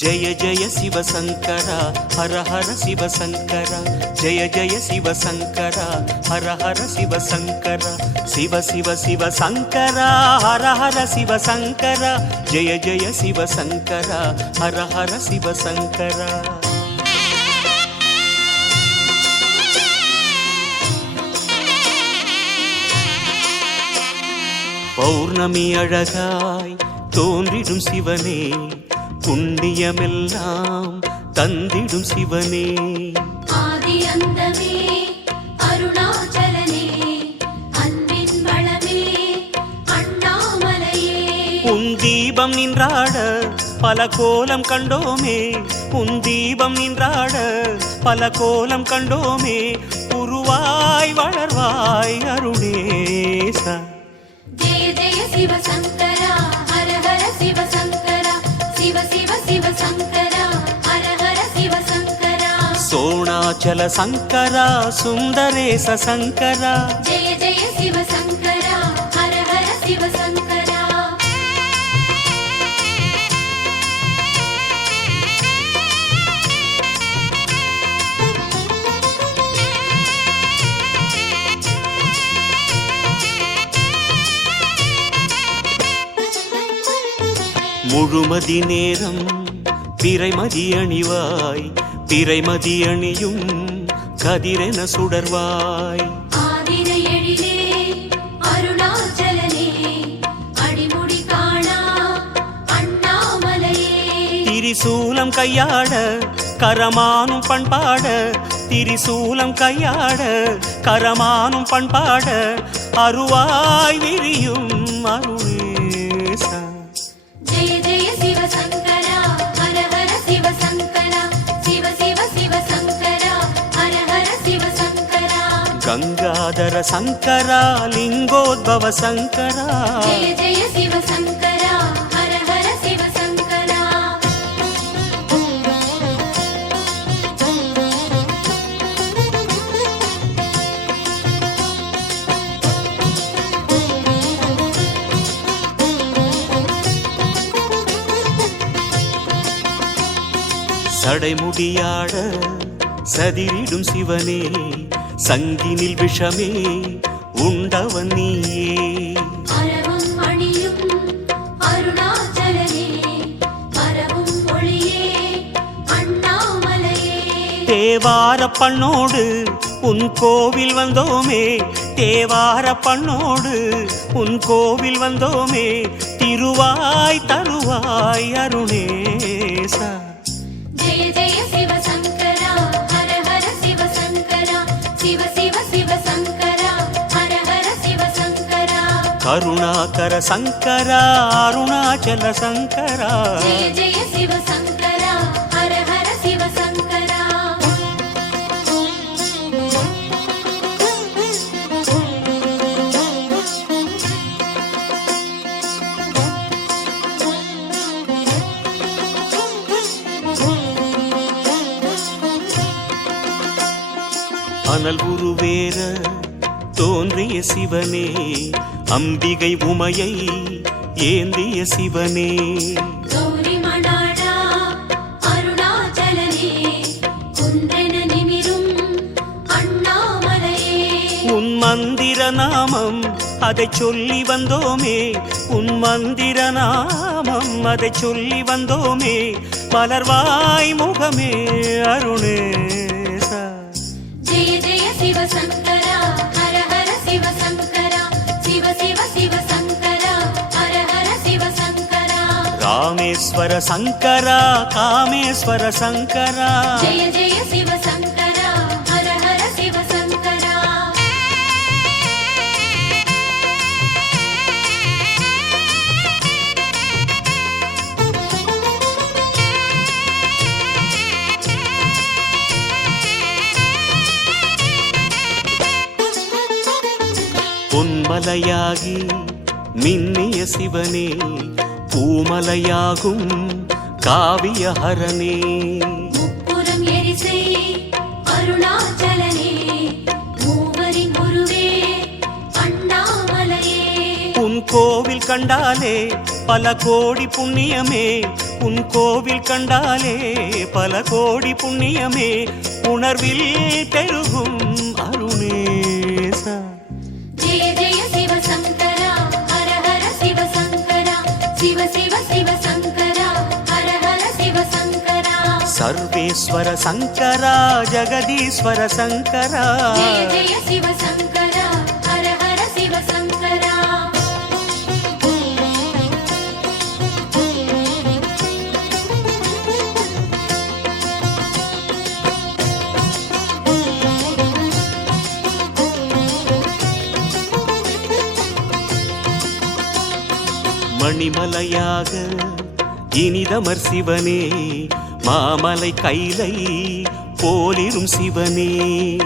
ஜெய ஜெய சிவசங்கரா ஹர ஹர சிவசங்கரா ஜெய ஜெய சிவசங்கரா ஹர ஹர சிவசங்கரா சிவ சிவ சிவசங்கரா ஹர ஹர சிவசங்கரா ஜெய ஜெய சிவசங்கரா ஹர ஹர சிவசங்கரா பௌர்ணமி அழகாய் தோன்றிடும் சிவனே புண்ணியமெல்லாம் தந்திடும் சிவனே. தீபம் நின்றாட பல கோலம் கண்டோமே. உன் தீபம் நின்றாட பல கோலம் கண்டோமே. உருவாய் வளர்வாய் அருணேசா. ஜெய ஜெய சிவ సోణాచల శంకర సుందరేశ శంకర. జయ జయ శివ శంకర హర హర శివ శంకర. முழுமதி நேரம் பிறைமதி அணிவாய் பிறைமதி அணியும் கதிரென சுடர்வாய். திரிசூலம் கையாட கரமானும் பண்பாட திரிசூலம் கையாட கரமானும் பண்பாட அருவாய் விரியும் அருணேசா கங்காதர சங்கரா லிங்கோத்பவ சங்கரா. ஜெய சிவ சடைமுடியாட சதிரிடும் சிவனே சங்கினில் விஷமே உண்டவன் நீயே. தேவார பண்ணோடு உன் கோவில் வந்தோமே தேவார பண்ணோடு உன் கோவில் வந்தோமே திருவாய் தருவாய் அருணேசா கருணாகர சங்கரா அருணாச்சல சங்கரா. அனல் உருவேற தோன்றிய சிவனே அம்பிகை உமையை ஏந்திய சிவனே. உன் மந்திர நாமம் அதை சொல்லி வந்தோமே. உன் மந்திர நாமம் அதை சொல்லி வந்தோமே. மலர்வாய் முகமே அருணேசா. ஜெய ஜெய சிவ ராமேஸ்வர சங்கரா காமேஸ்வர சங்கரா ஜெய ஜெய சிவ சங்கரா ஹர ஹர சிவ சங்கரா பொன்மலையாகி மின்னிய சிவனே பூமலையாகும் காவியஹரனே முப்புறம் எரிசை அருணாச்சலனே மூவரின் குருவே அண்ணாமலையே. உன் கோவில் கண்டாலே பல கோடி புண்ணியமே. உன் கோவில் கண்டாலே பல கோடி புண்ணியமே. உணர்வில் பெருகும் సర్వేశ్వర శంకరా జగదీశ్వర శంకరా. జయ జయ శివ శంకర. மணிமலையாக இனிதமர் சிவனே மாமலை கைலை போலிரும் சிவனே.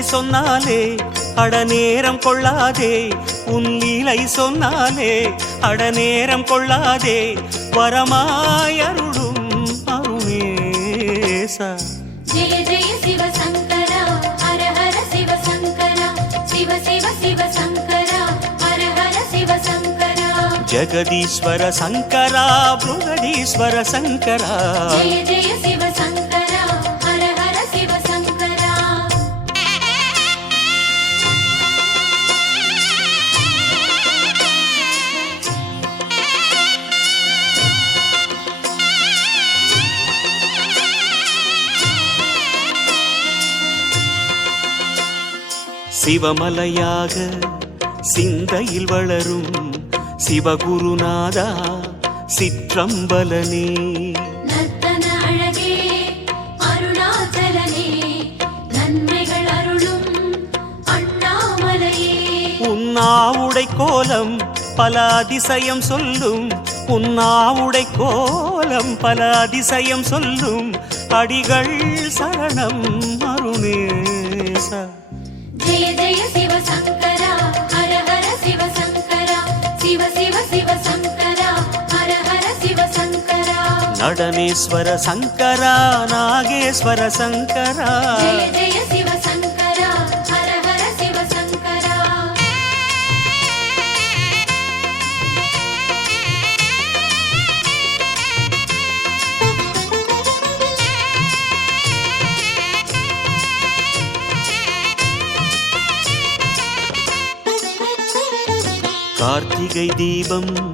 சொன்னாலே அட நேரம் கொள்ளாதே. உன் லீலை சொன்னாலே அட நேரம் கொள்ளாதே. வரமாயருளும் அருணேசா. ஜெய ஜெய சிவ சங்கரா ஹர ஹர சிவ சிவமலையாக சிந்தையில் வளரும் சிவகுருநாதா சிற்றம்பலனே. உன்னாவுடை கோலம் பல அதிசயம் சொல்லும் உன்னாவுடை கோலம் பல அதிசயம் சொல்லும் அடிகள் சரணம் அருணேசா. ஜெய ஜெய சிவ சங்கரா ஹர ஹர கார்த்திகை தீபம்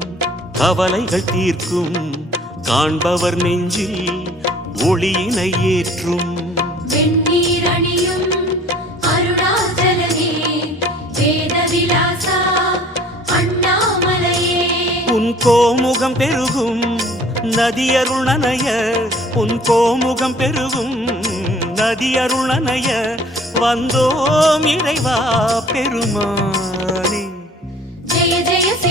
கவலைகள் தீர்க்கும். காண்பவர் நெஞ்சில் ஒளியினை ஏற்றும். உன் கோமுகம் பெருகும் நதியருள் நனைய உன் கோமுகம் பெருகும் நதியருள் நனைய வந்தோம் இறைவா பெருமானே. ஜெய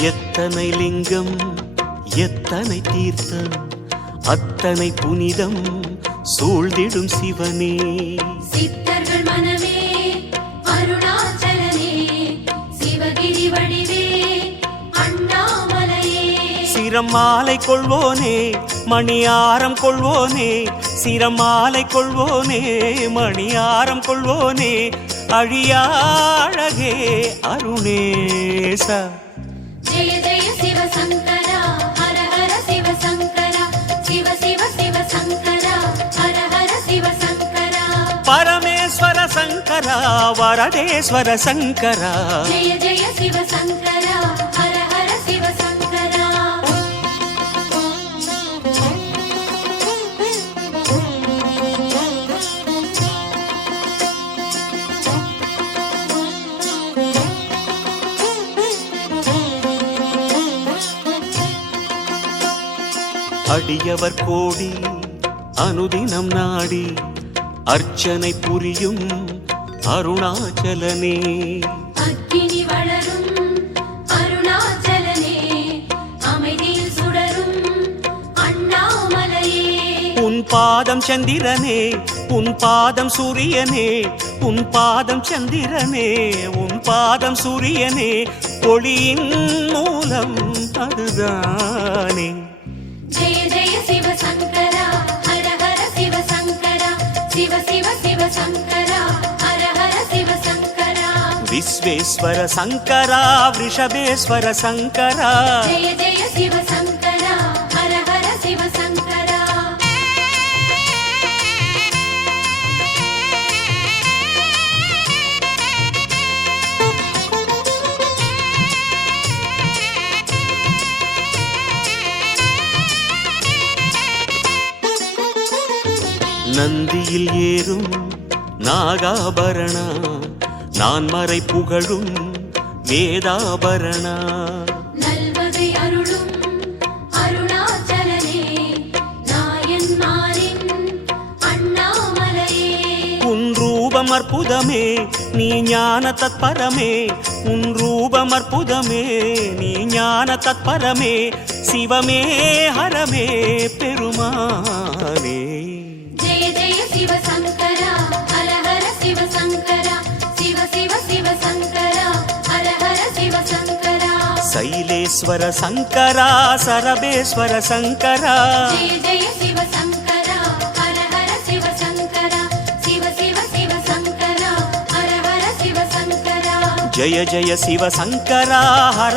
எத்தனை லிங்கம் எத்தனை தீர்த்தம் அத்தனை புனிதம் சூழ்ந்திடும் சிவனே. சித்தர்கள் மனமே அருணாச்சலனே சிவகிரி வடிவே அண்ணாமலையே. சிரம் மாலை கொள்வோனே மணியாரம் கொள்வோனே சிரம் மாலை கொள்வோனே மணியாரம் கொள்வோனே அழியா அழகே அருணேசா. ஜெய ஜெய சிவ சங்கரா ஹர ஹர சிவ சங்கரா சிவ சிவ சிவ சங்கரா அடியவர் கோடி அனுதினம் நாடி அர்ச்சனை புரியும் அருணாச்சலனே. அக்கினி வளரும் அருணாச்சலனே அமைதியில் சுடரும் அண்ணாமலையே. உன் பாதம் சந்திரனே உன் பாதம் சூரியனே உன் பாதம் சந்திரனே உன் பாதம் சூரியனே ஒளியின் மூலம் அதுதானே. ஜெய ஜெய சிவ சங்கரா ஹர ஹர சிவ சங்கரா சிவ சிவ சிவ சங்கரா ஹர ஹர சிவ சங்கரா விஸ்வேஸ்வர சங்கரா ரிஷபேஸ்வர சங்கரா நந்தியில் ஏறும் நாகாபரணா. நான் மறை புகழும் வேதாபரணா ரூபம் அற்புதமே நீ ஞான தத்பரமே. உன் ரூபம் அற்புதமே நீ ஞான தத்பரமே. சிவமே ஹரமே பெருமானே. ஜெய சிவ சங்கரா ஹர ஹர சிவ சங்கரா சிவ சிவ சிவ சங்கரா ஹர ஹர சிவ சங்கரா சைலேஸ்வர சங்கரா சரபேஸ்வர சங்கரா ஜெய ஜெய சிவ சங்கரா ஹர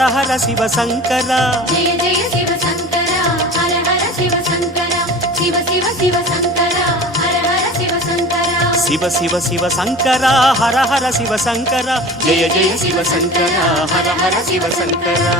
சங்கரா சிவ சிவ சிவ சங்கரா ஹர ஹர சிவ சங்கரா ஜய ஜய சிவ சங்கரா ஹர ஹர சிவ சங்கரா